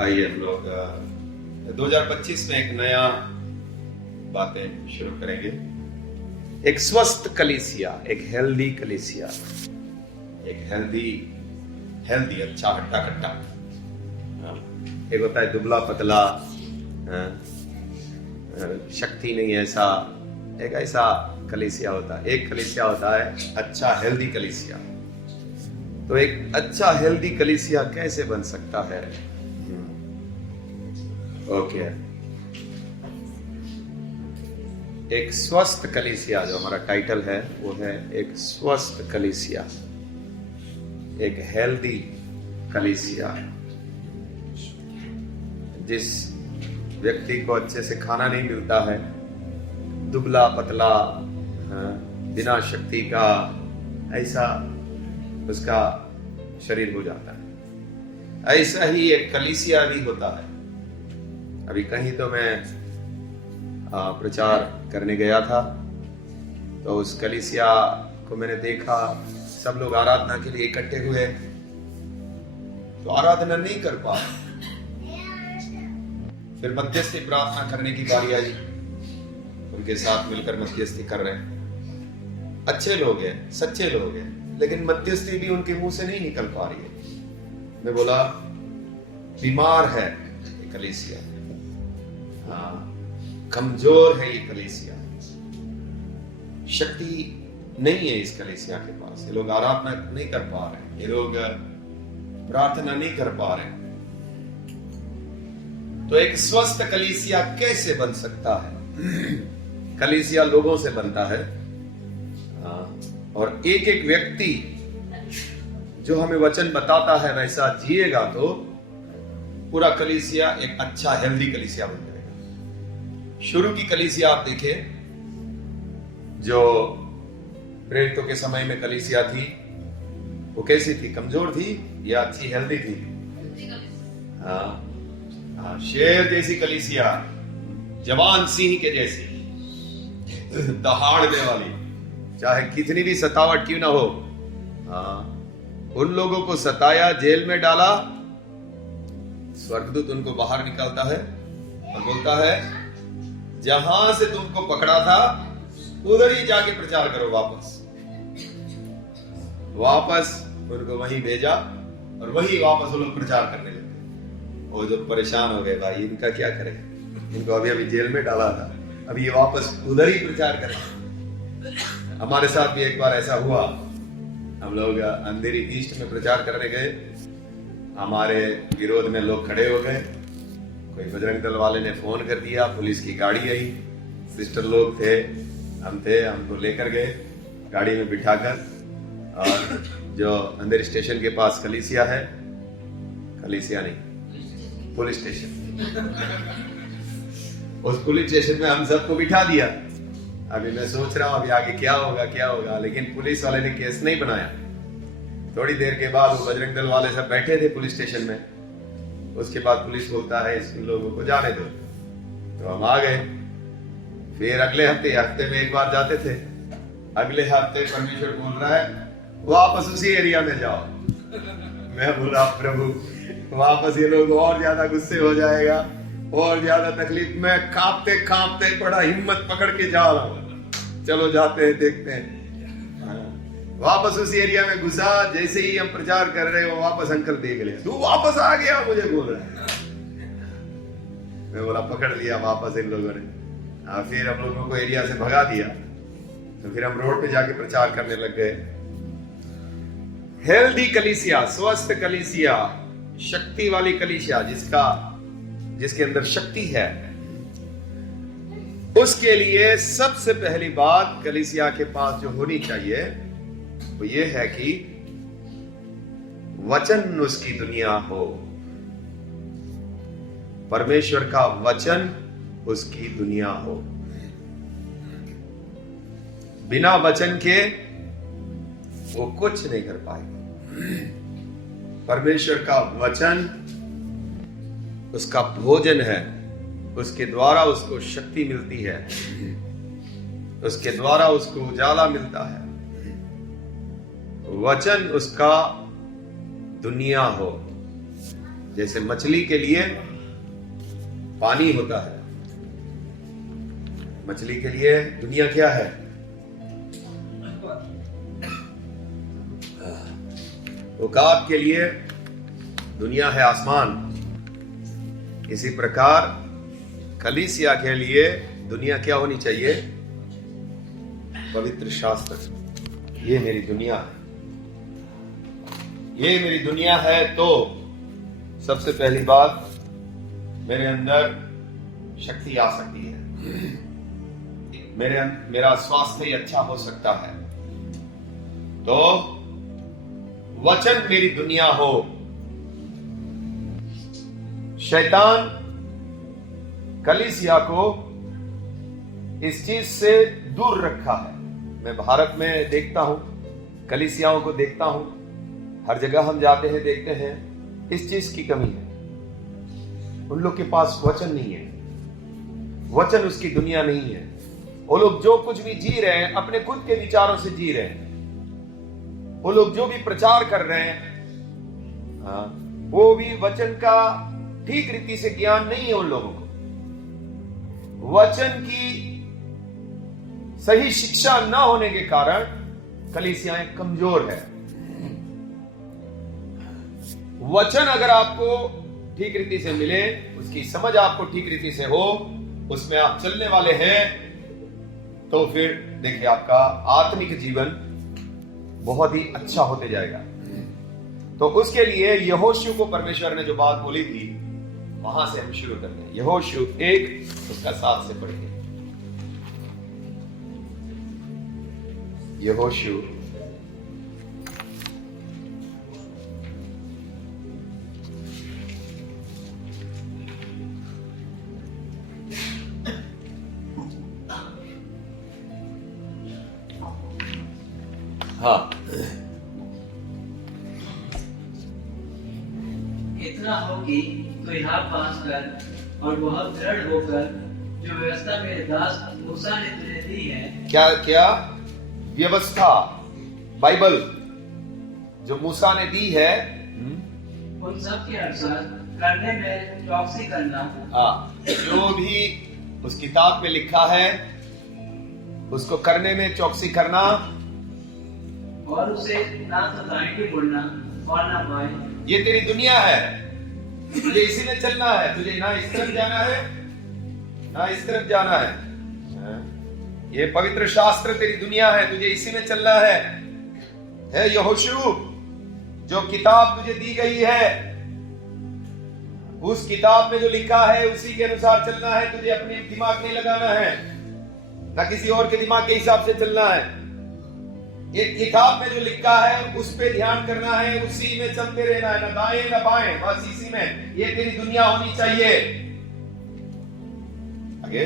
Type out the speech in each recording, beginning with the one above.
आइए हम लोग 2025 में एक नया बातें शुरू करेंगे। एक स्वस्थ कलीसिया, एक हेल्दी कलीसिया, एक हेल्दी अच्छा हट्टा कट्टा। एक होता है दुबला पतला, शक्ति नहीं ऐसा, एक ऐसा कलीसिया होता है। एक कलीसिया होता है अच्छा हेल्दी कलीसिया। तो एक अच्छा हेल्दी कलीसिया कैसे बन सकता है? ओके, एक स्वस्थ कलीसिया, जो हमारा टाइटल है वो है एक स्वस्थ कलीसिया, एक हेल्दी कलीसिया। जिस व्यक्ति को अच्छे से खाना नहीं मिलता है, दुबला पतला, बिना शक्ति का, ऐसा उसका शरीर हो जाता है। ऐसा ही एक कलीसिया भी होता है। अभी कहीं तो मैं प्रचार करने गया था, तो उस कलीसिया को मैंने देखा, सब लोग आराधना के लिए इकट्ठे हुए, तो आराधना नहीं कर पा। फिर मध्यस्थी प्रार्थना करने की बारी आई, उनके साथ मिलकर मध्यस्थी कर रहे हैं। अच्छे लोग हैं, सच्चे लोग हैं, लेकिन मध्यस्थी भी उनके मुंह से नहीं निकल पा रही है। मैं बोला बीमार है ये कलीसिया, कमजोर है ये कलीसिया, शक्ति नहीं है इस कलीसिया के पास। ये लोग आराधना नहीं कर पा रहे, ये लोग प्रार्थना नहीं कर पा रहे। तो एक स्वस्थ कलीसिया कैसे बन सकता है? कलीसिया लोगों से बनता है, और एक एक व्यक्ति जो हमें वचन बताता है वैसा जिएगा तो पूरा कलीसिया एक अच्छा हेल्दी कलीसिया बन जाएगा। शुरू की कलीसिया आप देखें, जो प्रेरितों के समय में कलीसिया थी, वो कैसी थी? कमजोर थी या अच्छी हेल्दी थी? हाँ, शेर जैसी कलीसिया, जवान सिंह के जैसी, दहाड़ने वाली, चाहे कितनी भी सतावट क्यों ना हो। उन लोगों को सताया, जेल में डाला, स्वर्गदूत उनको बाहर निकालता है और बोलता है जहां से तुमको पकड़ा था उधर ही जाके प्रचार करो। वापस उनको वहीं भेजा और वहीं वापस वो लोग प्रचार करने लगे। वो जो परेशान हो गए, भाई इनका क्या करें, इनको अभी जेल में डाला था, अभी ये वापस उधर ही प्रचार करें। हमारे साथ भी एक बार ऐसा हुआ। हम लोग अंधेरी ईस्ट में प्रचार करने गए, हमारे विरोध में लोग खड़े हो गए। कोई बजरंग दल वाले ने फोन कर दिया, पुलिस की गाड़ी आई, सिस्टर लोग थे, हम थे, हमको लेकर गए गाड़ी में बिठाकर, और जो अंधेरी स्टेशन के पास कलीसिया है, कलीसिया नहीं, पुलिस स्टेशन, उस पुलिस स्टेशन में हम सबको बिठा दिया। अभी मैं सोच रहा हूँ अभी आगे क्या होगा, लेकिन पुलिस वाले ने केस नहीं बनाया। थोड़ी देर के बाद वो बजरंग दल वाले सब बैठे थे पुलिस स्टेशन में। उसके बाद पुलिस बोलता है इन लोगों को जाने दो, तो हम आ गए। फिर अगले हफ्ते में एक बार जाते थे, अगले हफ्ते परमेश्वर बोल रहा है वापस उसी एरिया में जाओ। मैं बोला प्रभु, वापस ये लोग और ज्यादा गुस्से हो जाएगा, और ज्यादा तकलीफ। मैं कांपते बड़ा हिम्मत पकड़ के जा रहा हूँ, चलो जाते हैं, देखते हैं। वापस उस एरिया में घुसा, जैसे ही हम प्रचार कर रहे हो वापस अंकल देख ले, तू वापस आ गया, मुझे बोल रहा है। मैं बोला पकड़ लिया वापस इन लोगों ने। फिर हम लोगों को एरिया से भगा दिया, तो फिर हम रोड पे जाके प्रचार करने लग गए। हेल्दी कलीसिया, स्वस्थ कलीसिया, शक्ति वाली कलीसिया, जिसके अंदर शक्ति है, उसके लिए सबसे पहली बात कलीसिया के पास जो होनी चाहिए वो ये है कि वचन उसकी दुनिया हो। परमेश्वर का वचन उसकी दुनिया हो। बिना वचन के वो कुछ नहीं कर पाएगा। परमेश्वर का वचन उसका भोजन है, उसके द्वारा उसको शक्ति मिलती है, उसके द्वारा उसको उजाला मिलता है। वचन उसका दुनिया हो। जैसे मछली के लिए पानी होता है, मछली के लिए दुनिया क्या है? उकाब के लिए दुनिया है आसमान। इसी प्रकार कलीसिया के लिए दुनिया क्या होनी चाहिए? पवित्र शास्त्र। ये मेरी दुनिया है, ये मेरी दुनिया है। तो सबसे पहली बात, मेरे अंदर शक्ति आ सकती है, मेरा स्वास्थ्य अच्छा हो सकता है। तो वचन मेरी दुनिया हो। शैतान कलीसिया को इस चीज से दूर रखा है। मैं भारत में देखता हूं, कलीसियाओं को देखता हूं, हर जगह हम जाते हैं, देखते हैं, इस चीज की कमी है। उन लोग के पास वचन नहीं है, वचन उसकी दुनिया नहीं है। वो लोग जो कुछ भी जी रहे हैं अपने खुद के विचारों से जी रहे हैं। वो लोग जो भी प्रचार कर रहे हैं, वो भी वचन का ठीक रीति से ज्ञान नहीं है उन लोगों को। वचन की सही शिक्षा ना होने के कारण कलीसियाएं कमजोर है। वचन अगर आपको ठीक रीति से मिले, उसकी समझ आपको ठीक रीति से हो, उसमें आप चलने वाले हैं, तो फिर देखिए आपका आत्मिक जीवन बहुत ही अच्छा होते जाएगा। तो उसके लिए यहोशू को परमेश्वर ने जो बात बोली थी, वहां से हम शुरू करते हैं। यहोशू 1 उसका 7 से पढ़िए। यहोशू इतना हो कि तो यहाँ पास कर और बहुत दृढ़ होकर जो व्यवस्था मेरे दास मूसा ने तुझे दी है। क्या क्या व्यवस्था? बाइबल जो मूसा ने दी है, उन सब के अनुसार करने में चौकसी करना। जो भी उस किताब में लिखा है उसको करने में चौकसी करना, और उसे ना तो दाएं की मुड़ना और ना बाएं। ये तेरी दुनिया है, तुझे इसी में चलना है। तुझे ना इस तरफ जाना है ना इस तरफ जाना है। ये पवित्र शास्त्र तेरी दुनिया है, तुझे इसी में चलना है यहोशू, जो किताब तुझे दी गई है उस किताब में जो लिखा है उसी के अनुसार चलना है। तुझे अपने दिमाग नहीं लगाना है, ना किसी और के दिमाग के हिसाब से चलना है। ये किताब में जो लिखा है उस पे ध्यान करना है, उसी में चलते रहना है, ना दाएं ना बाएं, बस इसी में। ये तेरी दुनिया होनी चाहिए। आगे,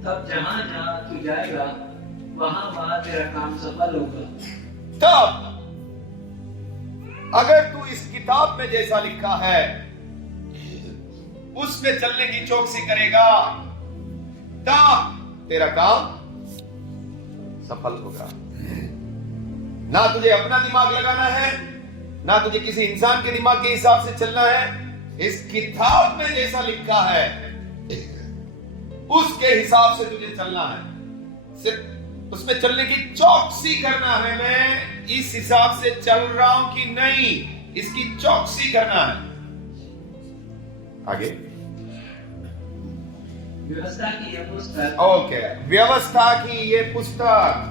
तब जहां जहां तू जाएगा वहां वहां तेरा काम सफल होगा। तब अगर तू इस किताब में जैसा लिखा है उस पे चलने की चौकसी करेगा, तब तेरा काम सफल होगा। ना तुझे अपना दिमाग लगाना है, ना तुझे किसी इंसान के दिमाग के हिसाब से चलना है। इस किताब में जैसा लिखा है उसके हिसाब से तुझे चलना है। सिर्फ उसमें चलने की चौकसी करना है। मैं इस हिसाब से चल रहा हूं कि नहीं, इसकी चौकसी करना है। आगे, व्यवस्था की यह पुस्तक, ओके, व्यवस्था की ये पुस्तक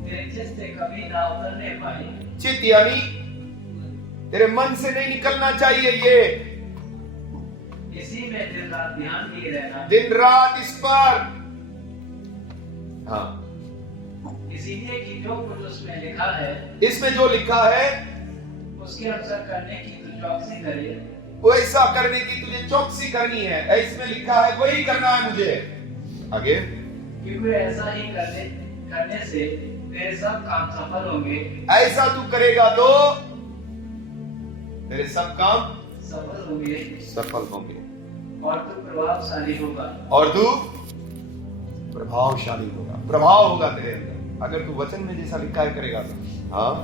तेरे चित्त से कभी ना उतरने पाए। चित्त यानी तेरे मन से नहीं निकलना चाहिए। ये इसी में दिन रात ध्यान दिए रहना, दिन रात इस पर। हाँ, इसीलिए कि जो कुछ उसमें लिखा है, इसमें जो लिखा है उसके अनुसार करने की तू चौकसी करे। वैसा करने की तुझे चौकसी करनी है। इसमें लिखा है वही करना है मुझे। आगे, क्योंकि ऐसा ही करने से तेरे सब काम सफल होंगे। ऐसा तू करेगा तो तेरे सब काम सफल होंगे सफल होंगे और तू प्रभावशाली होगा। और तू प्रभावशाली होगा। प्रभाव होगा तेरे अंदर अगर तू वचन में जैसा लिखा है करेगा तो। हाँ,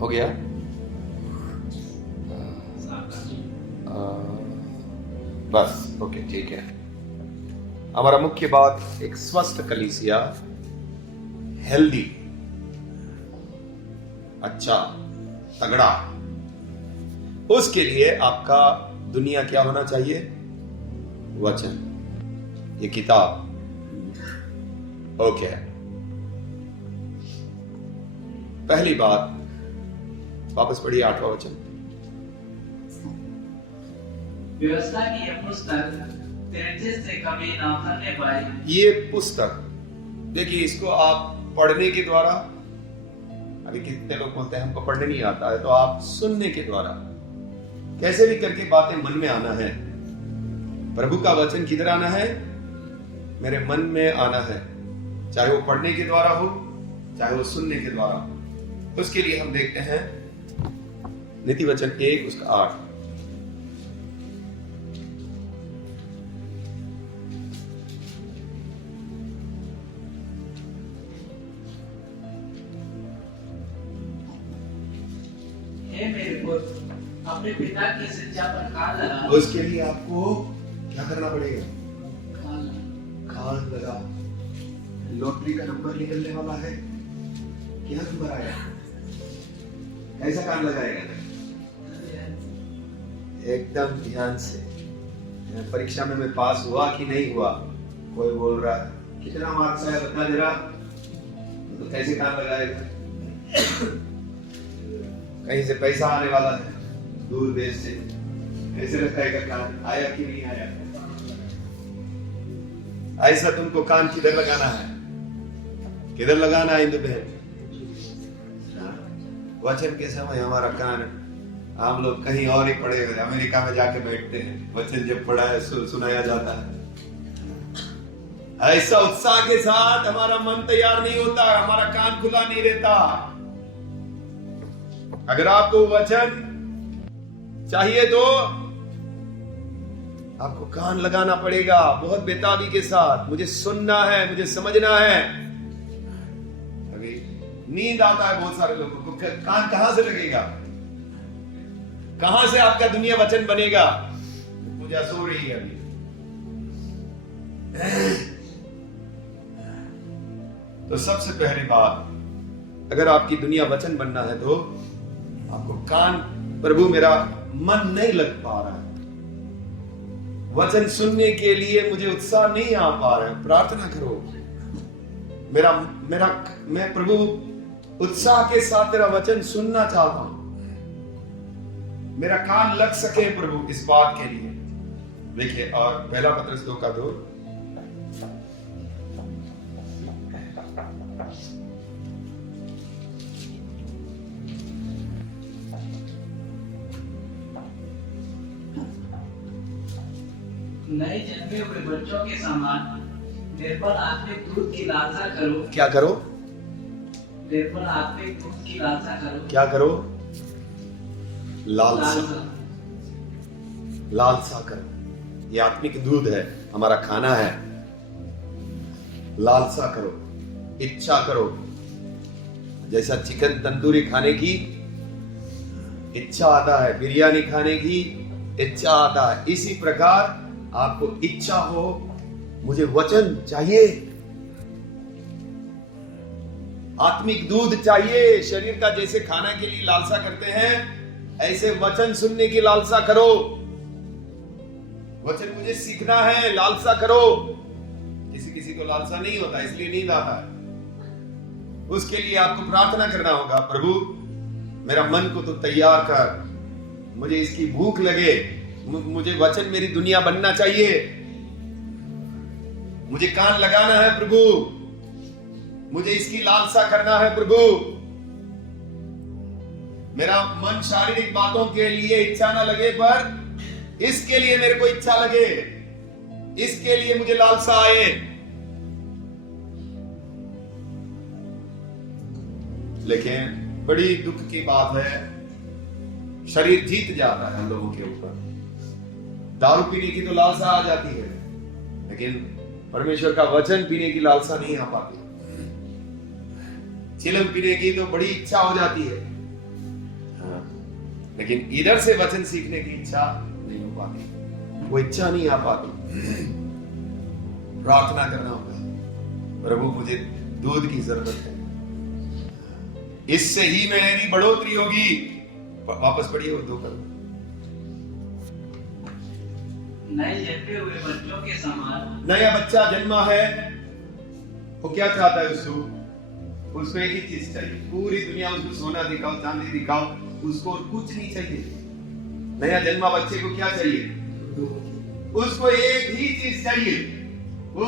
हो गया। बस ओके ठीक है। हमारा मुख्य बात एक स्वस्थ कलीसिया, हेल्दी, अच्छा, तगड़ा, उसके लिए आपका दुनिया क्या होना चाहिए? वचन, ये किताब। ओके, पहली बात, वापस पढ़िए 8वां वचन। व्यवस्था की यह पुस्तक तेरे जिद से कभी ना उतरने पाई। ये पुस्तक देखिए, इसको आप पढ़ने के द्वारा, अभी कितने लोग बोलते हैं हमको पढ़ने नहीं आता है, तो आप सुनने के द्वारा कैसे भी करके बातें मन में आना है। प्रभु का वचन किधर आना है? मेरे मन में आना है, चाहे वो पढ़ने के द्वारा हो, चाहे वो सुनने के द्वारा हो। उसके लिए हम देखते हैं नीति वचन 1 उसका 8। हे मेरे पुत्र, अपने पिता की शिक्षा पर कान लगा। उसके लिए आपको क्या करना पड़ेगा? कान लगा। लॉटरी का नंबर निकलने वाला है, क्या नंबर आया? कैसा कान लगाएगा? एकदम ध्यान से। परीक्षा में मैं पास हुआ कि नहीं हुआ, कोई बोल रहा है कितना मार्क्स आया बता जरा, तो कैसे कान लगाएगा? कहीं से पैसा आने वाला है दूर देश से, ऐसे लगाएगा कान आया कि नहीं आया। ऐसा तुमको कान किधर लगाना है? किधर लगाना है हिंदू बहन? वचन के समय हमारा कान, हम लोग कहीं और ही पड़े हुए, अमेरिका में जाके बैठते हैं, वचन जब पढ़ा है सुनाया जाता है, ऐसा उत्साह के साथ हमारा मन तैयार नहीं होता, हमारा कान खुला नहीं रहता। अगर आपको वचन चाहिए तो आपको कान लगाना पड़ेगा बहुत बेताबी के साथ। मुझे सुनना है, मुझे समझना है। अभी नींद आता है बहुत सारे लोगों को, कान कहां से लगेगा? कहां से आपका दुनिया वचन बनेगा? पूजा सो रही है अभी। तो सबसे पहली बात, अगर आपकी दुनिया वचन बनना है तो आपको कान, प्रभु मेरा मन नहीं लग पा रहा है, वचन सुनने के लिए मुझे उत्साह नहीं आ पा रहा है, प्रार्थना करो। मैं प्रभु उत्साह के साथ तेरा वचन सुनना चाहता हूं, मेरा कान लग सके प्रभु इस बात के लिए। देखिए, और पहला पत्रस 2:2, नए जन्मे हुए बच्चों के समान निर्बल आत्मिक दूध की लालसा करो। क्या करो? निर्बल आत्मिक दूध की लालसा करो। क्या करो? लालसा। लालसा करो। ये आत्मिक दूध है, हमारा खाना है। लालसा करो, इच्छा करो। जैसा चिकन तंदूरी खाने की इच्छा आता है, बिरयानी खाने की इच्छा आता है, इसी प्रकार आपको इच्छा हो, मुझे वचन चाहिए, आत्मिक दूध चाहिए। शरीर का जैसे खाना के लिए लालसा करते हैं, ऐसे वचन सुनने की लालसा करो। वचन मुझे सीखना है, लालसा करो। किसी किसी को लालसा नहीं होता, इसलिए नींद आता है। उसके लिए आपको प्रार्थना करना होगा, प्रभु मेरा मन को तो तैयार कर, मुझे इसकी भूख लगे, मुझे वचन मेरी दुनिया बनना चाहिए, मुझे कान लगाना है प्रभु, मुझे इसकी लालसा करना है प्रभु। मेरा मन शारीरिक बातों के लिए इच्छा ना लगे, पर इसके लिए मेरे को इच्छा लगे, इसके लिए मुझे लालसा आए। लेकिन बड़ी दुख की बात है, शरीर जीत जाता है हम लोगों के ऊपर। दारू पीने की तो लालसा आ जाती है, लेकिन परमेश्वर का वचन पीने की लालसा नहीं आ पाती। चिलम पीने की तो बड़ी इच्छा हो जाती है, लेकिन इधर से वचन सीखने की इच्छा नहीं हो पाती। वो इच्छा नहीं आ पाती। प्रार्थना करना होगा, प्रभु मुझे दूध की जरूरत है, इससे ही मेरी बढ़ोतरी होगी। वापस पढ़िए वो 2 पद। नए जन्मे हुए बच्चों के समान। नया बच्चा जन्मा है, वो क्या चाहता है? उसको एक ही चीज चाहिए। पूरी दुनिया उसको सोना दिखाओ, चांदी दिखाओ, उसको और कुछ नहीं चाहिए। नया जन्मा बच्चे को क्या चाहिए? उसको एक ही चीज चाहिए। वो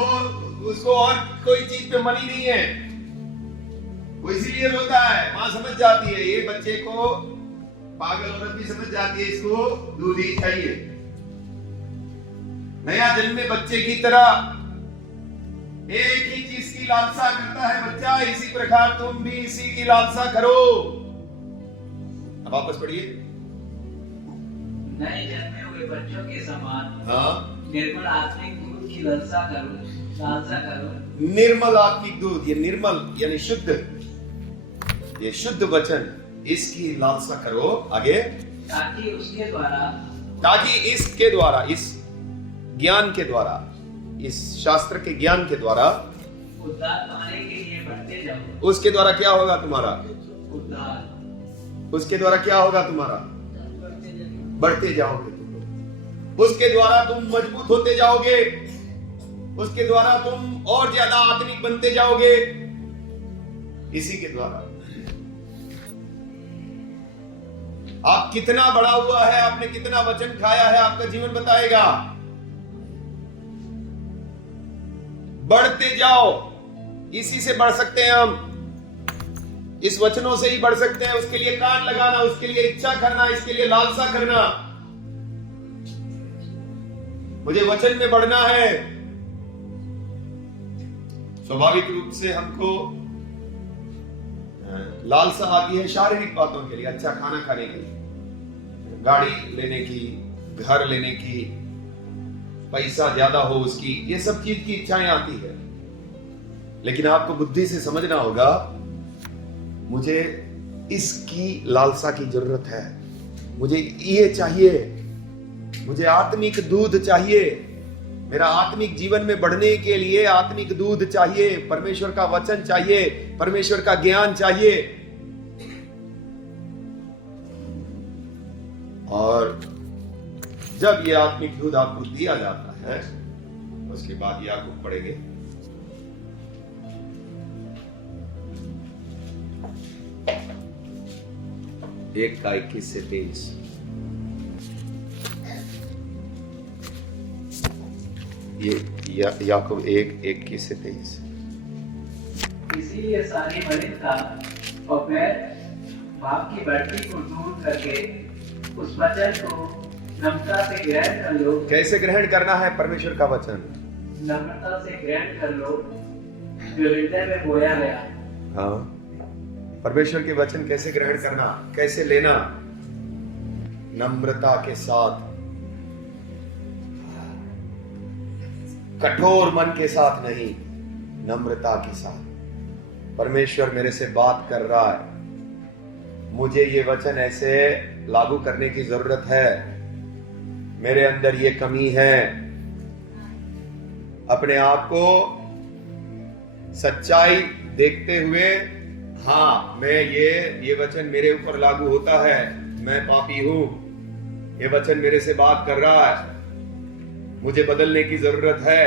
उसको और कोई चीज पे मनी नहीं है। वो इसीलिए रोता है। मां समझ जाती है, ये बच्चे को, पागल औरत भी समझ जाती है, इसको दूध ही चाहिए। नया जन्मे बच्चे की तरह एक ही चीज की लालसा करता है बच्चा। इसी प्रकार तुम भी इसी की लालसा करो। अब वापस पढ़िए। नए जन्मे हुए बच्चों के समान। हाँ, निर्मल आत्मिक दूध की लालसा करो। निर्मल आत्मिक दूध, ये निर्मल यानी शुद्ध, ये शुद्ध वचन, इसकी लालसा करो। आगे, ताकि इसके द्वारा, इस ज्ञान के द्वारा, इस शास्त्र के ज्ञान के द्वारा उद्धार पाने के लिए बढ़ते जाओ। उसके द्वारा क्या होगा तुम्हारा? उद्धार। उसके द्वारा क्या होगा तुम्हारा? बढ़ते जाओगे। उसके द्वारा तुम मजबूत होते जाओगे। उसके द्वारा तुम और ज्यादा आत्मिक बनते जाओगे। इसी के द्वारा। आप कितना बड़ा हुआ है, आपने कितना वचन खाया है, आपका जीवन बताएगा। बढ़ते जाओ। इसी से बढ़ सकते हैं हम, इस वचनों से ही बढ़ सकते हैं। उसके लिए कान लगाना, उसके लिए इच्छा करना, इसके लिए लालसा करना। मुझे वचन में बढ़ना है। स्वाभाविक रूप से हमको लालसा आती है शारीरिक बातों के लिए, अच्छा खाना खाने के लिए, गाड़ी लेने की, घर लेने की, पैसा ज्यादा हो उसकी, ये सब चीज की इच्छाएं आती है। लेकिन आपको बुद्धि से समझना होगा, मुझे इसकी लालसा की जरूरत है, मुझे ये चाहिए, मुझे आत्मिक दूध चाहिए। मेरा आत्मिक जीवन में बढ़ने के लिए आत्मिक दूध चाहिए, परमेश्वर का वचन चाहिए, परमेश्वर का ज्ञान चाहिए। और जब ये आत्मिक दूध आपको दिया जाता है, उसके बाद याकूब पढ़ेंगे, एक का 21 से 23। ये याकूब 1:21 से 23। इसीलिए सारी मलिनता और मैं पाप की बढ़ती को दूर करके उस वचन को नम्रता से ग्रहण कर लो। कैसे ग्रहण करना है परमेश्वर का वचन? नम्रता से ग्रहण कर लो, जो हृदय में बोया गया। हाँ, परमेश्वर के वचन कैसे ग्रहण करना, कैसे लेना? नम्रता के साथ, कठोर मन के साथ नहीं, नम्रता के साथ। परमेश्वर मेरे से बात कर रहा है, मुझे ये वचन ऐसे लागू करने की जरूरत है, मेरे अंदर ये कमी है। अपने आप को सच्चाई देखते हुए, हाँ मैं ये वचन मेरे ऊपर लागू होता है, मैं पापी हूं, ये वचन मेरे से बात कर रहा है, मुझे बदलने की जरूरत है।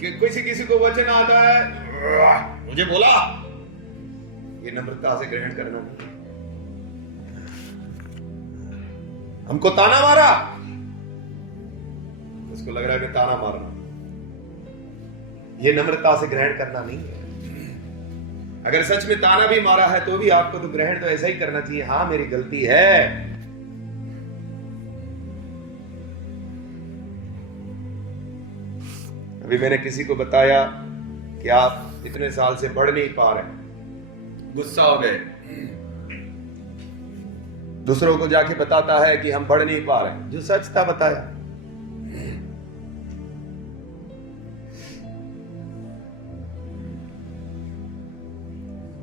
कि किसी को वचन आता है, मुझे बोला, ये नम्रता से ग्रहण करना नहीं। हमको ताना मारा, उसको लग रहा है मैं ताना मार रहा हूं, ये नम्रता से ग्रहण करना नहीं है। अगर सच में ताना भी मारा है तो भी आपको तो ग्रहण तो ऐसा ही करना चाहिए, हाँ मेरी गलती है। अभी मैंने किसी को बताया कि आप इतने साल से बढ़ नहीं पा रहे, गुस्सा हो गए, दूसरों को जाके बताता है कि हम बढ़ नहीं पा रहे, जो सच था बताया।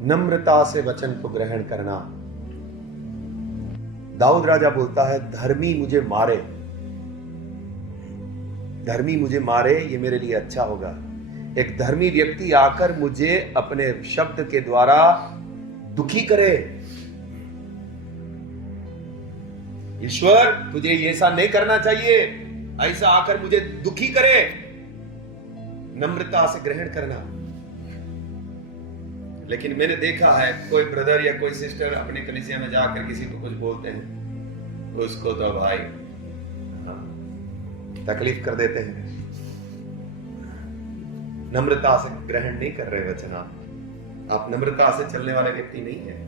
नम्रता से वचन को ग्रहण करना। दाऊद राजा बोलता है, धर्मी मुझे मारे धर्मी मुझे मारे ये मेरे लिए अच्छा होगा, एक धर्मी व्यक्ति आकर मुझे अपने शब्द के द्वारा दुखी करे। ईश्वर तुझे ऐसा नहीं करना चाहिए, ऐसा आकर मुझे दुखी करे। नम्रता से ग्रहण करना। लेकिन मैंने देखा है कोई ब्रदर या कोई सिस्टर अपने कलीसिया में जाकर किसी को कुछ बोलते हैं, उसको तो भाई तकलीफ कर देते हैं। नम्रता से ग्रहण नहीं कर रहे वचन। आप नम्रता से चलने वाले व्यक्ति नहीं है।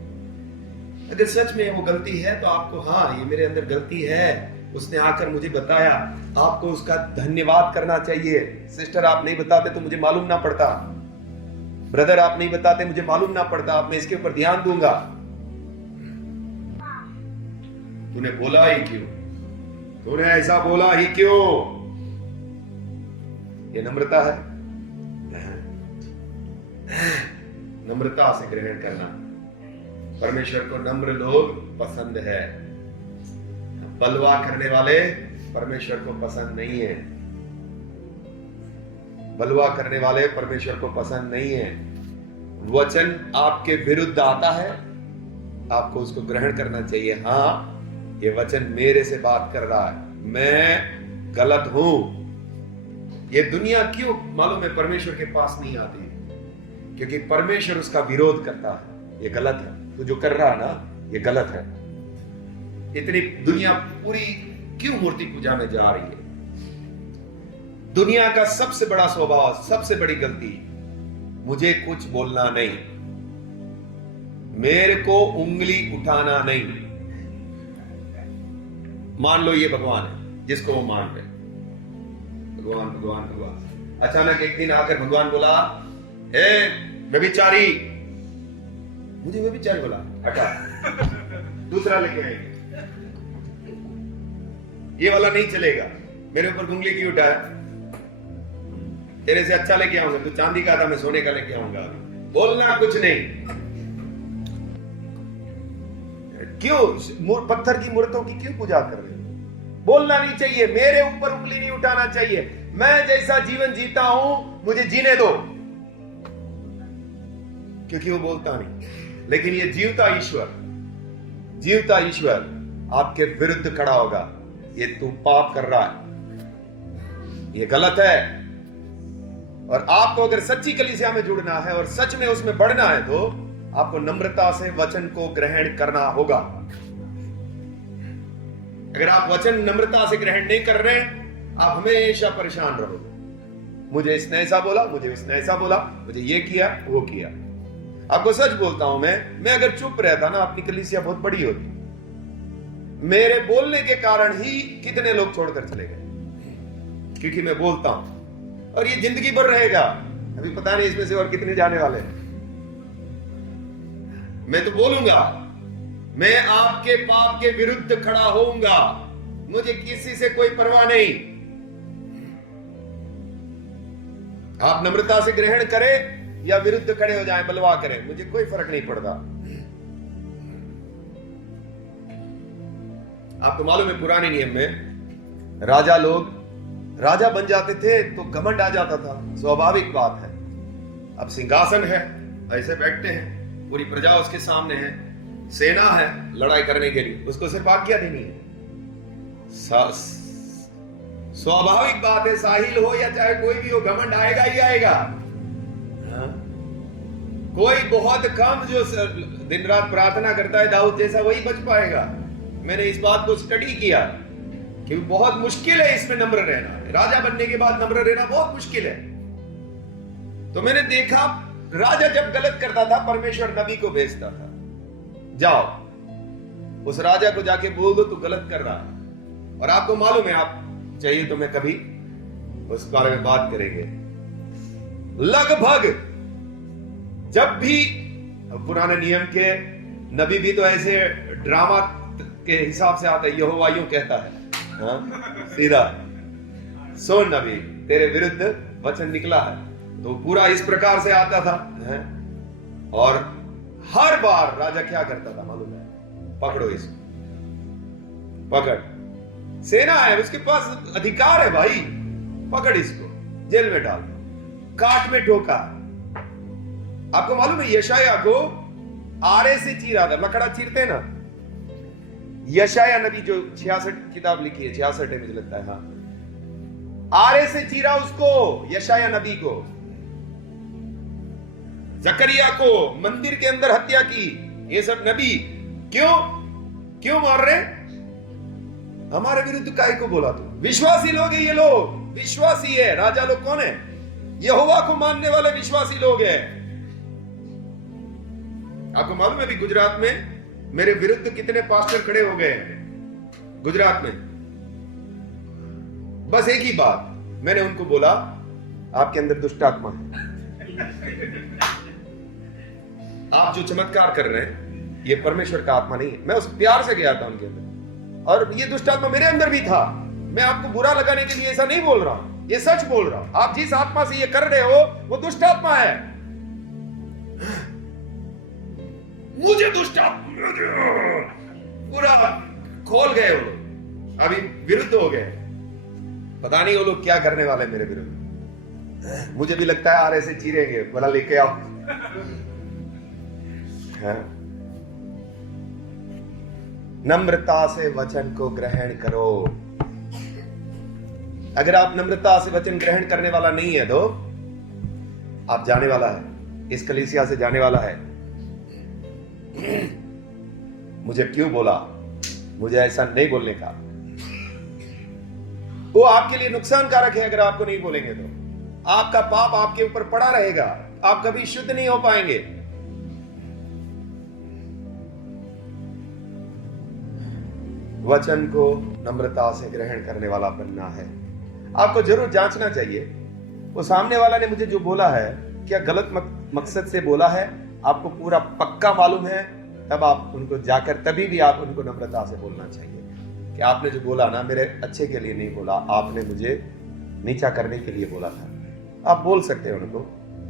अगर सच में वो गलती है तो आपको, हाँ ये मेरे अंदर गलती है, उसने आकर मुझे बताया, आपको उसका धन्यवाद करना चाहिए। सिस्टर आप नहीं बताते तो मुझे मालूम ना पड़ता, ब्रदर आप नहीं बताते मुझे मालूम ना पड़ता, अब मैं इसके ऊपर ध्यान दूंगा। तूने बोला ही क्यों, तूने ऐसा बोला ही क्यों? ये नम्रता है। नम्रता से ग्रहण करना। परमेश्वर को नम्र लोग पसंद है, बलवा करने वाले परमेश्वर को पसंद नहीं है। बलवा करने वाले परमेश्वर को पसंद नहीं है। वचन आपके विरुद्ध आता है, आपको उसको ग्रहण करना चाहिए। हाँ ये वचन मेरे से बात कर रहा है, मैं गलत हूं। ये दुनिया क्यों मालूम है परमेश्वर के पास नहीं आती? क्योंकि परमेश्वर उसका विरोध करता है। ये गलत है, तो जो कर रहा है ना ये गलत है। इतनी दुनिया पूरी क्यों मूर्ति पूजा में जा रही है? दुनिया का सबसे बड़ा स्वभाव, सबसे बड़ी गलती, मुझे कुछ बोलना नहीं, मेरे को उंगली उठाना नहीं। मान लो ये भगवान है जिसको वो मान रहे, भगवान भगवान भगवान। अचानक एक दिन आकर भगवान बोला, हे व्यभिचारी, मुझे व्यभिचारी बोला, हटा, दूसरा लेके आएंगे, ये वाला नहीं चलेगा, मेरे ऊपर उंगली क्यों उठाया? तेरे से अच्छा लेके आऊंगा, तू चांदी का था मैं सोने का लेके आऊंगा। बोलना कुछ नहीं। क्यों पत्थर की मूर्तों की क्यों पूजा कर रहे हो? बोलना नहीं चाहिए, मेरे ऊपर उंगली नहीं उठाना चाहिए। मैं जैसा जीवन जीता हूं मुझे जीने दो, क्योंकि वो बोलता नहीं। लेकिन ये जीवता ईश्वर आपके विरुद्ध खड़ा होगा, ये तू पाप कर रहा है, ये गलत है। और आपको अगर सच्ची कलीसिया में जुड़ना है और सच में उसमें बढ़ना है तो आपको नम्रता से वचन को ग्रहण करना होगा। अगर आप वचन नम्रता से ग्रहण नहीं कर रहे, आप हमेशा परेशान रहोगे। मुझे इसने ऐसा बोला, मुझे इसने ऐसा बोला, मुझे ये किया वो किया। आपको सच बोलता हूं, मैं अगर चुप रहता ना, अपनी कलीसिया बहुत बड़ी होती। मेरे बोलने के कारण ही कितने लोग छोड़कर चले गए, क्योंकि मैं बोलता हूं, और ये जिंदगी भर रहेगा। अभी पता नहीं इसमें से और कितने जाने वाले हैं। मैं तो बोलूंगा, मैं आपके पाप के विरुद्ध खड़ा होऊंगा, मुझे किसी से कोई परवाह नहीं। आप नम्रता से ग्रहण करें या विरुद्ध खड़े हो जाएं, बलवा करें, मुझे कोई फर्क नहीं पड़ता। आपको मालूम है पुराने नियम में राजा बन जाते थे तो घमंड आ जाता था, स्वाभाविक बात है। अब सिंहासन है, ऐसे बैठते हैं, पूरी प्रजा उसके सामने है, सेना है लड़ाई करने के लिए, उसको सिर्फ आज्ञा देनी है। स्वाभाविक बात है, साहिल हो या चाहे कोई भी हो, घमंड आएगा ही आएगा। कोई बहुत कम जो दिन रात प्रार्थना करता है दाऊद जैसा, वही बच पाएगा। मैंने इस बात को स्टडी किया कि बहुत मुश्किल है इसमें नम्र रहना। राजा बनने के बाद नम्र रहना बहुत मुश्किल है। तो मैंने देखा, राजा जब गलत करता था, परमेश्वर नबी को भेजता था, जाओ उस राजा को जाके बोल दो तू गलत कर रहा है। और आपको मालूम है, आप चाहिए तो मैं कभी उस बारे में बात करेंगे। लगभग जब भी पुराने नियम के नबी भी तो ऐसे ड्रामा के हिसाब से आता है, यहोवा यूं कहता है, हाँ? सीधा सुन नबी, तेरे विरुद्ध वचन निकला है, तो पूरा इस प्रकार से आता था, है? और हर बार राजा क्या करता था मालूम है? पकड़ो इसको, पकड़। सेना है, उसके पास अधिकार है भाई, पकड़ इसको, जेल में डाल, काट में ठोका। आपको मालूम है यशाया को आरे से चीरा था, मकड़ा चीरते ना, यशाया नबी जो 66 किताब लिखी है, 66 है मुझे लगता है, हाँ, आरे से चीरा उसको, यशाया नबी को। जकरिया को मंदिर के अंदर हत्या की। ये सब नबी क्यों मार रहे? हमारे विरुद्ध काहे को बोला तू? विश्वासी लोग है ये लोग, विश्वासी है। राजा लोग कौन है? यहोवा को मानने वाले विश्वासी लोग हैं। आपको मालूम है अभी गुजरात में मेरे विरुद्ध कितने पास्टर खड़े हो गए हैं गुजरात में? बस एक ही बात, मैंने उनको बोला आपके अंदर दुष्ट आत्मा है, आप जो चमत्कार कर रहे हैं ये परमेश्वर का आत्मा नहीं है। मैं उस प्यार से गया था उनके अंदर, और ये दुष्ट आत्मा मेरे अंदर भी था। मैं आपको बुरा लगाने के लिए ऐसा नहीं बोल रहा हूं, ये सच बोल रहा हूं। आप जिस आत्मा से ये कर रहे हो वो दुष्ट आत्मा है। मुझे दुष्ट आत्मा पूरा खोल गए वो लोग, अभी विरुद्ध हो गए। पता नहीं वो लोग क्या करने वाले मेरे विरुद्ध। मुझे भी लगता है आरे से चीरेंगे, बोला लेके आओ। नम्रता से वचन को ग्रहण करो। अगर आप नम्रता से वचन ग्रहण करने वाला नहीं है तो आप जाने वाला है, इस कलीसिया से जाने वाला है। मुझे क्यों बोला? मुझे ऐसा नहीं बोलने का। वो आपके लिए नुकसान कारक है। अगर आपको नहीं बोलेंगे तो आपका पाप आपके ऊपर पड़ा रहेगा, आप कभी शुद्ध नहीं हो पाएंगे। वचन को नम्रता से ग्रहण करने वाला बनना है। आपको जरूर जांचना चाहिए वो सामने वाला ने मुझे जो बोला है क्या गलत मकसद से बोला है, आपको पूरा पक्का मालूम है, तब आप उनको जाकर तभी भी आप उनको नम्रता से बोलना चाहिए कि आपने जो बोला ना मेरे अच्छे के लिए नहीं बोला, आपने मुझे नीचा करने के लिए बोला था। आप बोल सकते हैं उनको,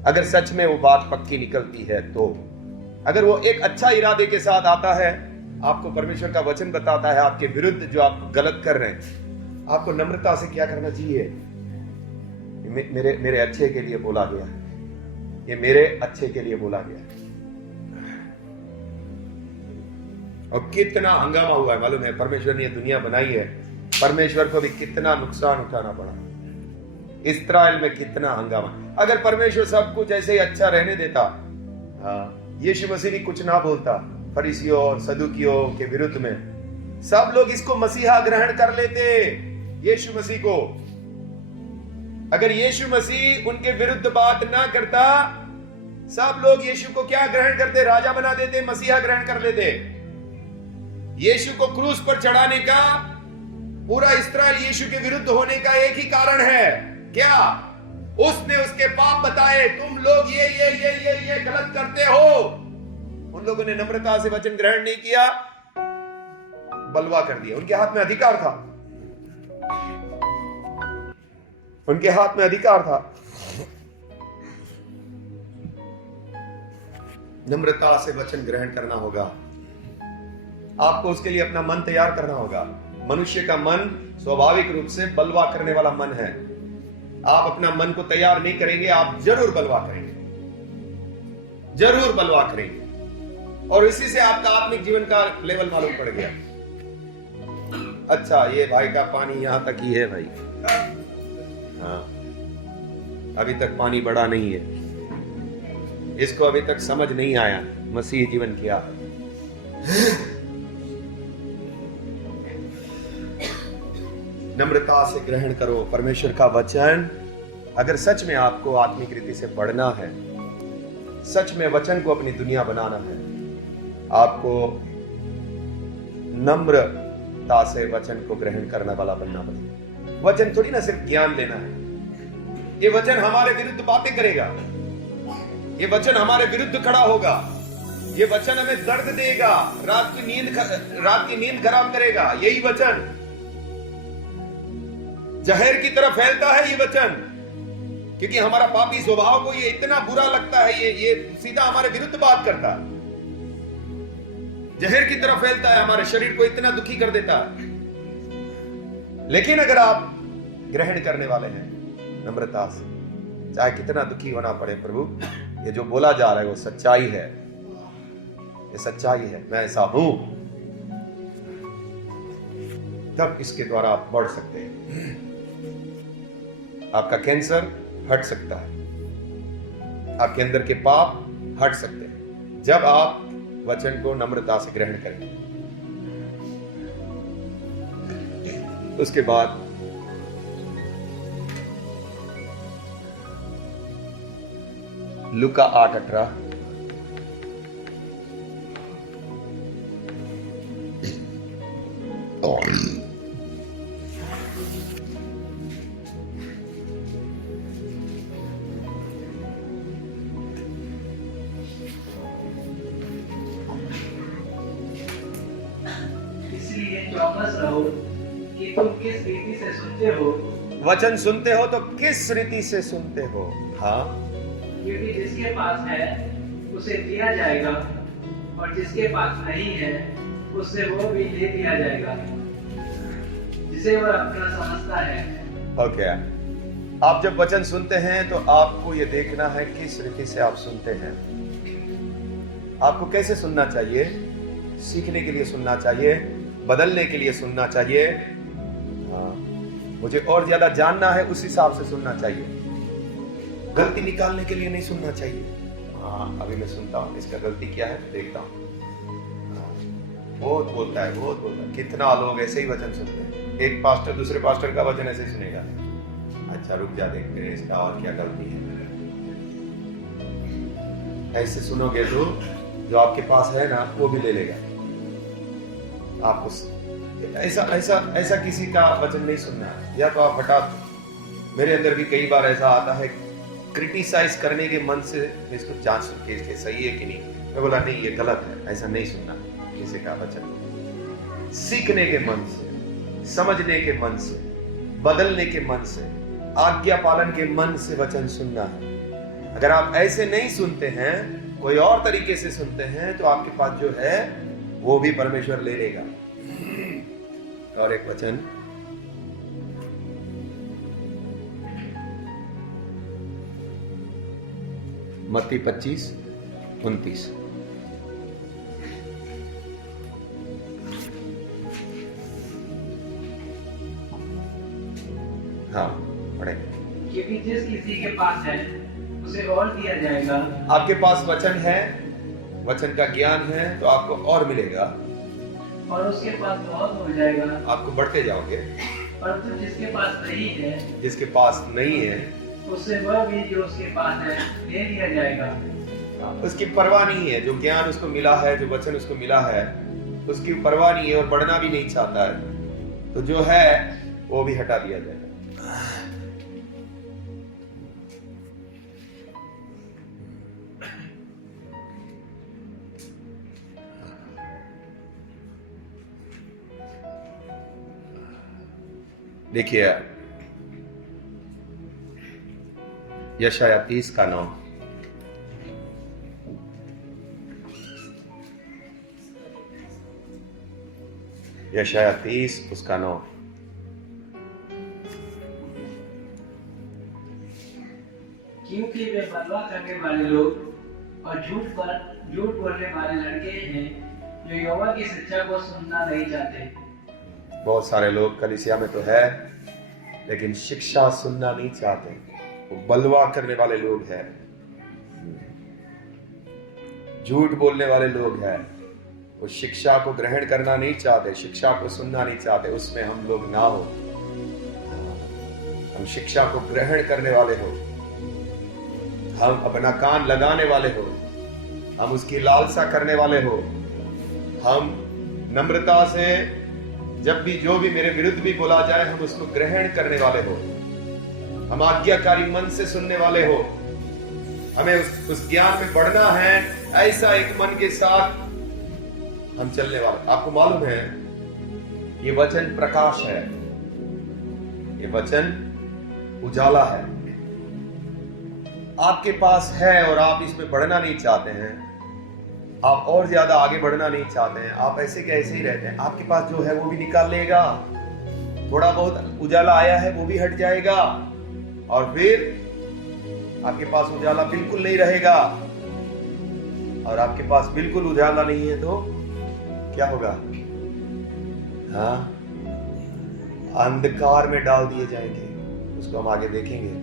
अगर सच में वो बात पक्की निकलती है तो। अगर वो एक अच्छा इरादे के साथ आता है, आपको परमेश्वर का वचन बताता है आपके विरुद्ध जो आप गलत कर रहे हैं, आपको नम्रता से क्या करना चाहिए? मेरे अच्छे के लिए बोला गया है, ये मेरे अच्छे के लिए बोला गया है। और कितना हंगामा हुआ है मालूम है? परमेश्वर ने ये दुनिया बनाई है, परमेश्वर को भी कितना नुकसान उठाना पड़ा, इस्राएल में कितना हंगामा। अगर परमेश्वर सब कुछ ऐसे ही अच्छा रहने देता, यीशु मसीह भी कुछ ना बोलता फरीसियों और सदुकियों के विरुद्ध में, सब लोग इसको मसीहा ग्रहण कर लेते यीशु मसीह को। अगर यीशु मसीह उनके विरुद्ध बात ना करता, सब लोग यीशु को क्या ग्रहण करते? राजा बना देते, मसीहा ग्रहण कर लेते। यीशु को क्रूस पर चढ़ाने का, पूरा इस्राएल यीशु के विरुद्ध होने का एक ही कारण है, क्या? उसने उसके पाप बताए, तुम लोग ये गलत करते हो। उन लोगों ने नम्रता से वचन ग्रहण नहीं किया, बलवा कर दिया। उनके हाथ में अधिकार था, उनके हाथ में अधिकार था। नम्रता से वचन ग्रहण करना होगा। आपको उसके लिए अपना मन तैयार करना होगा। मनुष्य का मन स्वाभाविक रूप से बलवा करने वाला मन है। आप अपना मन को तैयार नहीं करेंगे, आप जरूर बलवा करेंगे, जरूर बलवा करेंगे। और इसी से आपका आत्मिक जीवन का लेवल मालूम पड़ गया। अच्छा, ये भाई का पानी यहां तक ही है भाई, हाँ, अभी तक पानी बढ़ा नहीं है, इसको अभी तक समझ नहीं आया मसीह जीवन क्या है। नम्रता से ग्रहण करो परमेश्वर का वचन। अगर सच में आपको आत्मिक रीति से बढ़ना है, सच में वचन को अपनी दुनिया बनाना है, आपको नम्रता से वचन को ग्रहण करने वाला बनना पड़ेगा। वचन थोड़ी ना सिर्फ ज्ञान लेना है, ये वचन हमारे विरुद्ध बातें करेगा, ये वचन हमारे विरुद्ध खड़ा होगा, ये वचन हमें दर्द देगा, रात की नींद खराब करेगा। यही वचन जहर की तरह फैलता है ये वचन, क्योंकि हमारा पापी स्वभाव को ये इतना बुरा लगता है, ये सीधा हमारे विरुद्ध बात करता है, जहर की तरह फैलता है, हमारे शरीर को इतना दुखी कर देता है। लेकिन अगर आप ग्रहण करने वाले हैं, नम्रता से, चाहे कितना दुखी होना पड़े। प्रभु ये जो बोला जा रहा है वो सच्चाई है, ये सच्चाई है, मैं ऐसा हूं, तब इसके द्वारा आप बढ़ सकते हैं। आपका कैंसर हट सकता है, आपके अंदर के पाप हट सकते हैं जब आप वचन को नम्रता से ग्रहण करें। उसके बाद लूका 8:18, इसलिए चौकस रहो कि तुम किस रीति से सुनते हो। वचन सुनते हो तो किस रीति से सुनते हो। हाँ, क्योंकि जिसके पास है उसे दिया जाएगा, और जिसके पास नहीं है उससे वो भी ले लिया जाएगा जिसे वह अपना समझता है। ओके, आप जब वचन सुनते हैं तो आपको ये देखना है किस रीति से आप सुनते हैं। आपको कैसे सुनना चाहिए? सीखने के लिए सुनना चाहिए, बदलने के लिए सुनना चाहिए। हाँ, मुझे और ज्यादा जानना है उस हिसाब से सुनना चाहिए, गलती निकालने के लिए नहीं सुनना चाहिए। हाँ, अभी मैं सुनता हूँ इसका गलती क्या है, देखता हूँ। बहुत बोलता है, बहुत बोलता है। कितना लोग ऐसे ही वचन सुनते हैं। एक पास्टर दूसरे पास्टर का वचन ऐसे ही सुनेगा, अच्छा रुक जा देखते हैं इसका और क्या गलती है। ऐसे सुनोगे तो जो आपके पास है ना वो भी ले लेगा। आपको ऐसा ऐसा ऐसा किसी का वचन नहीं सुनना है, या तो आप हटा दो। मेरे अंदर भी कई बार ऐसा आता है, क्रिटिसाइज करने के मन से इसको जांच के सही है कि नहीं। मैं बोला नहीं ये गलत है, ऐसा नहीं सुनना किसी का वचन। सीखने के मन से, समझने के मन से, बदलने के मन से, आज्ञा पालन के मन से वचन सुनना है। अगर आप ऐसे नहीं सुनते हैं, कोई और तरीके से सुनते हैं, तो आपके पास जो है वो भी परमेश्वर ले लेगा। और एक वचन मत्ती 25:29, हाँ पढ़े। क्योंकि जिस किसी के पास है उसे और दिया जाएगा। आपके पास वचन है, वचन का ज्ञान है, तो आपको और मिलेगा, और उसके पास बहुत हो जाएगा। आपको बढ़ते जाओगे। परंतु जिसके पास नहीं है, जिसके पास नहीं है उससे वह भी जो उसके पास है ले लिया जाएगा। उसकी परवाह नहीं है। जो ज्ञान उसको मिला है, जो वचन उसको मिला है, उसकी परवाह नहीं है और बढ़ना भी नहीं चाहता है, तो जो है वो भी हटा दिया जाएगा। देखिए यशायाह 30:9, यशायाह 30:9। क्योंकि वे बलवा करने वाले लोग और झूठ बोलने वाले लड़के हैं जो यहोवा की शिक्षा को सुनना नहीं चाहते। बहुत सारे लोग कलीसिया में तो है लेकिन शिक्षा सुनना नहीं चाहते। वो बलवा करने वाले लोग हैं, झूठ बोलने वाले लोग हैं। वो शिक्षा को ग्रहण करना नहीं चाहते, शिक्षा को सुनना नहीं चाहते। उसमें हम लोग ना हो। हम शिक्षा को ग्रहण करने वाले हो, हम अपना कान लगाने वाले हो, हम उसकी लालसा करने वाले हो, हम नम्रता से जब भी जो भी मेरे विरुद्ध भी बोला जाए हम उसको ग्रहण करने वाले हो, हम आज्ञाकारी मन से सुनने वाले हो। हमें उस ज्ञान में बढ़ना है, ऐसा एक मन के साथ हम चलने वाले। आपको मालूम है ये वचन प्रकाश है, ये वचन उजाला है। आपके पास है और आप इसमें बढ़ना नहीं चाहते हैं, आप और ज्यादा आगे बढ़ना नहीं चाहते हैं, आप ऐसे के ऐसे ही रहते हैं। आपके पास जो है वो भी निकाल लेगा। थोड़ा बहुत उजाला आया है वो भी हट जाएगा। और फिर आपके पास उजाला बिल्कुल नहीं रहेगा। और आपके पास बिल्कुल उजाला नहीं है तो क्या होगा? हाँ, अंधकार में डाल दिए जाएंगे। उसको हम आगे देखेंगे।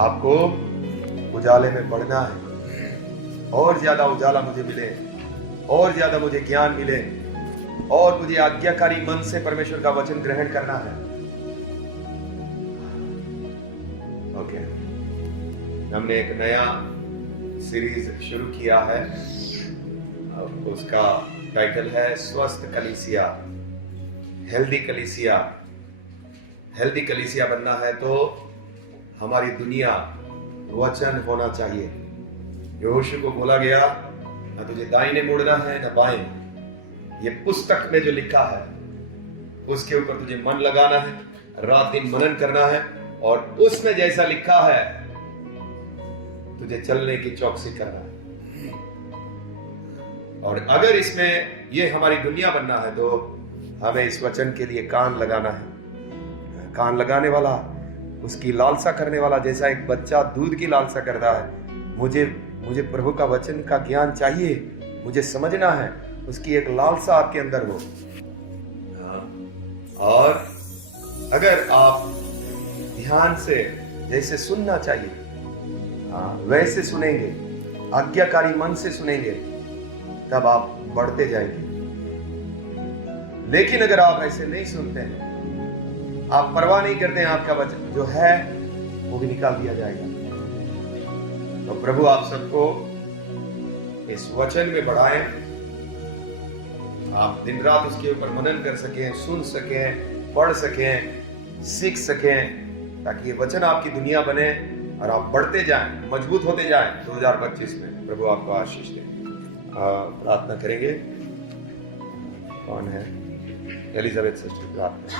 आपको उजाले में बढ़ना है, और ज्यादा उजाला मुझे मिले, और ज्यादा मुझे ज्ञान मिले, और मुझे आज्ञाकारी मन से परमेश्वर का वचन ग्रहण करना है। ओके, हमने एक नया सीरीज शुरू किया है। उसका टाइटल है स्वस्थ कलीसिया, हेल्दी कलीसिया। हेल्दी कलीसिया बनना है तो हमारी दुनिया वचन होना चाहिए। यहोशू को बोला गया, ना तुझे दाहिने मुड़ना है ना बाएं। ये पुस्तक में जो लिखा है उसके ऊपर तुझे मन लगाना है, रात दिन मनन करना है, और उसमें जैसा लिखा है तुझे चलने की चौकसी करना है। और अगर इसमें ये हमारी दुनिया बनना है तो हमें इस वचन के लिए कान लगाना है। कान लगाने वाला, उसकी लालसा करने वाला, जैसा एक बच्चा दूध की लालसा करता है। मुझे प्रभु का वचन का ज्ञान चाहिए, मुझे समझना है, उसकी एक लालसा आपके अंदर हो। और अगर आप ध्यान से जैसे सुनना चाहिए वैसे सुनेंगे, आज्ञाकारी मन से सुनेंगे, तब आप बढ़ते जाएंगे। लेकिन अगर आप ऐसे नहीं सुनते हैं, आप परवाह नहीं करते हैं, आपका वचन जो है वो भी निकाल दिया जाएगा। तो प्रभु आप सबको इस वचन में बढ़ाएं, आप दिन रात उसके ऊपर मनन कर सकें, सुन सकें, पढ़ सकें, सीख सकें, ताकि ये वचन आपकी दुनिया बने और आप बढ़ते जाएं, मजबूत होते जाएं 2025 में। प्रभु आपको आशीष दे। प्रार्थना करेंगे। कौन है? एलिजाबेथ सिस्टर प्रार्थना।